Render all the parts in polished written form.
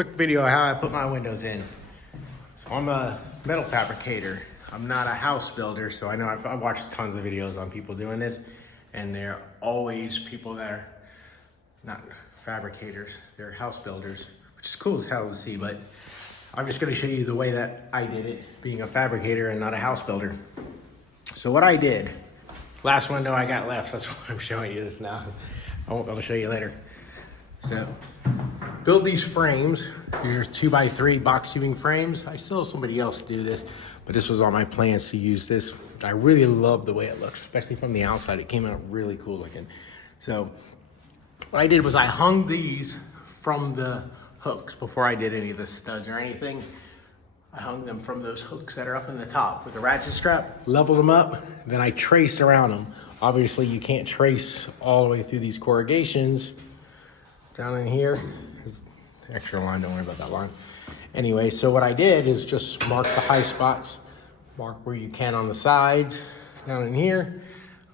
Quick video of how I put my windows in. So I'm a metal fabricator. I'm not a house builder, so I know I've watched tons of videos on people doing this, and they're always people that are not fabricators, they're house builders, which is cool as hell to see, but I'm just gonna show you the way that I did it, being a fabricator and not a house builder. So what I did, last window I got left, so that's why I'm showing you this now. I won't be able to show you later. So, build these frames. These are 2x3 box tubing frames. I still have somebody else do this, but this was on my plans to use this. I really love the way it looks, especially from the outside. It came out really cool looking. So, what I did was I hung these from the hooks before I did any of the studs or anything. I hung them from those hooks that are up in the top with the ratchet strap, leveled them up, then I traced around them. Obviously, you can't trace all the way through these corrugations. Down in here, the extra line, don't worry about that line. Anyway, so what I did is just mark the high spots, mark where you can on the sides, down in here,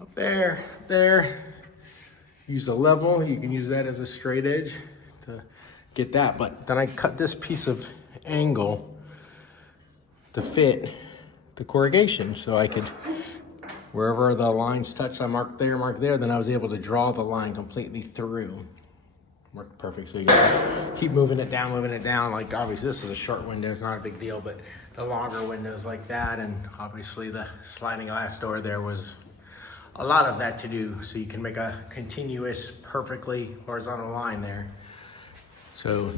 up there, there. Use a level, you can use that as a straight edge to get that. But then I cut this piece of angle to fit the corrugation, so I could, wherever the lines touch, I mark there, then I was able to draw the line completely through. Worked perfect. So you gotta keep moving it down. Like obviously this is a short window, it's not a big deal, but the longer windows like that, and obviously the sliding glass door, there was a lot of that to do. So you can make a continuous, perfectly horizontal line there. So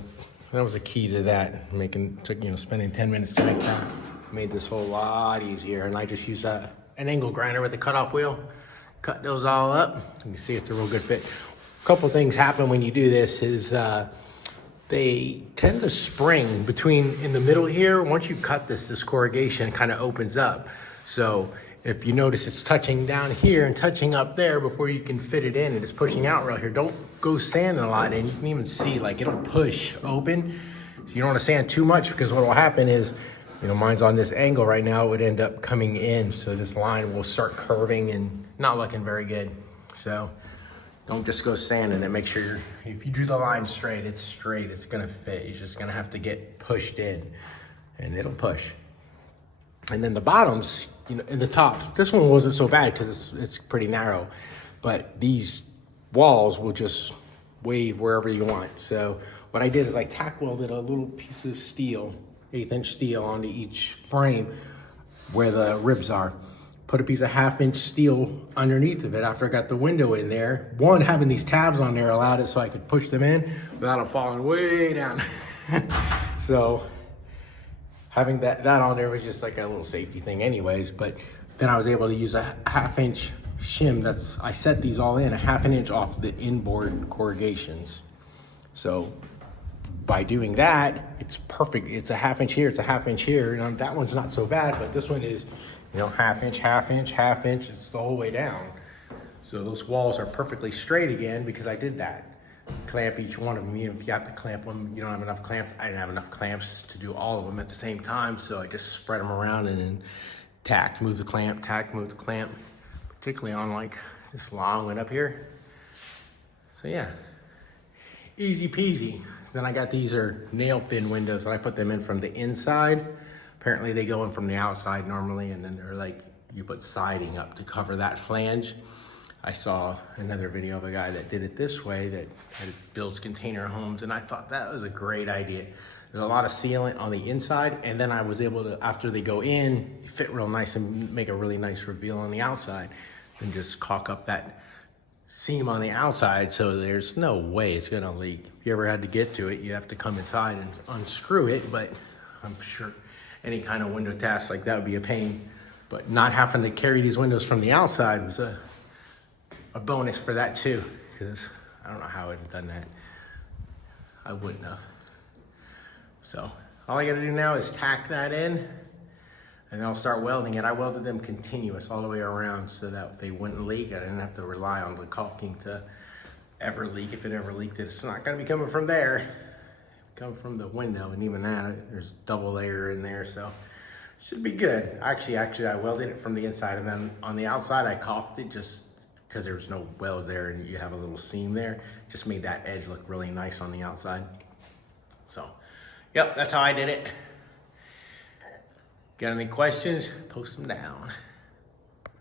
that was a key to that. Spending 10 minutes to make that made this whole lot easier. And I just used an angle grinder with a cutoff wheel, cut those all up. You can see it's a real good fit. Couple things happen when you do this is they tend to spring in the middle here. Once you cut this corrugation kind of opens up. So if you notice it's touching down here and touching up there before you can fit it in, and it's pushing out right here, don't go sanding a lot, and you can even see like it'll push open. So you don't want to sand too much, because what will happen is, mine's on this angle right now, it would end up coming in. So this line will start curving and not looking very good. So don't just go sanding it. Make sure if you drew the line straight, it's gonna fit. You're just gonna have to get pushed in, and it'll push. And then the bottoms, in the top, this one wasn't so bad because it's pretty narrow, but these walls will just wave wherever you want. So what I did is I tack welded a little piece of steel, 1/8" steel, onto each frame where the ribs are. Put a piece of 1/2" steel underneath of it after I got the window in there. One, having these tabs on there allowed it so I could push them in without them falling way down. So having that on there was just like a little safety thing anyways. But then I was able to use a 1/2" shim. I set these all in a 1/2 inch off the inboard corrugations. So by doing that, it's perfect. It's a 1/2" here, it's a 1/2" here. That one's not so bad, but this one is 1/2", 1/2", it's the whole way down. So those walls are perfectly straight again because I did that. Clamp each one of them. If you have to clamp them, you don't have enough clamps. I didn't have enough clamps to do all of them at the same time, so I just spread them around and then tacked, move the clamp, tack, move the clamp, particularly on like this long one up here. So yeah, easy peasy. Then I got these are nail thin windows, and I put them in from the inside. Apparently they go in from the outside normally, and then they're like, you put siding up to cover that flange. I saw another video of a guy that did it this way, that builds container homes, and I thought that was a great idea. There's a lot of sealant on the inside, and then I was able to, after they go in, fit real nice and make a really nice reveal on the outside, and just caulk up that seam on the outside so there's no way it's gonna leak. If you ever had to get to it, you have to come inside and unscrew it, but I'm sure any kind of window task like that would be a pain. But not having to carry these windows from the outside was a bonus for that too, because I don't know how I'd have done that. I wouldn't have. So all I gotta do now is tack that in, and I'll start welding it. I welded them continuous all the way around so that they wouldn't leak. I didn't have to rely on the caulking to ever leak. If it ever leaked, it's not gonna be coming from there. Come from the window, and even that, there's double layer in there, so should be good. Actually, I welded it from the inside, and then on the outside, I caulked it just because there was no weld there, and you have a little seam there. Just made that edge look really nice on the outside. So, yep, that's how I did it. Got any questions? Post them down.